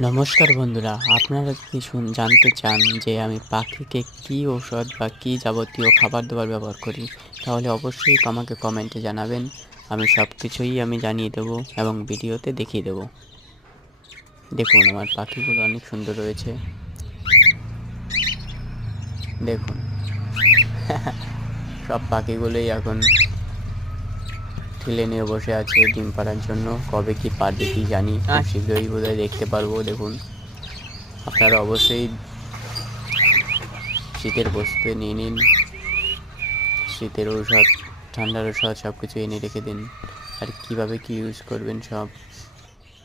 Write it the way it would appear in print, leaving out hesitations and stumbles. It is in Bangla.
নমস্কার বন্ধুরা, আপনারা যদি জানতে চান যে আমি পাখিকে কী ঔষধ বা কী যাবতীয় খাবার-দাবার ব্যবহার করি, তাহলে অবশ্যই আমাকে কমেন্টে জানাবেন। আমি সব কিছুই জানিয়ে দেবো এবং ভিডিওতে দেখিয়ে দেবো। দেখুন আমার পাখিগুলো অনেক সুন্দর রয়েছে। দেখুন সব পাখিগুলোই এখন ঠেলে নিয়ে বসে আছে ডিম পাড়ার জন্য। কবে কি পারবে কি জানি, খুব শীঘ্রই বোধহয় দেখতে পারবো। দেখুন আপনারা অবশ্যই শীতের প্রস্তুতি নিয়ে নিন। শীতের ঔষধ, ঠান্ডার ঔষধ সব কিছু এনে রেখে দিন। আর কীভাবে কী ইউজ করবেন সব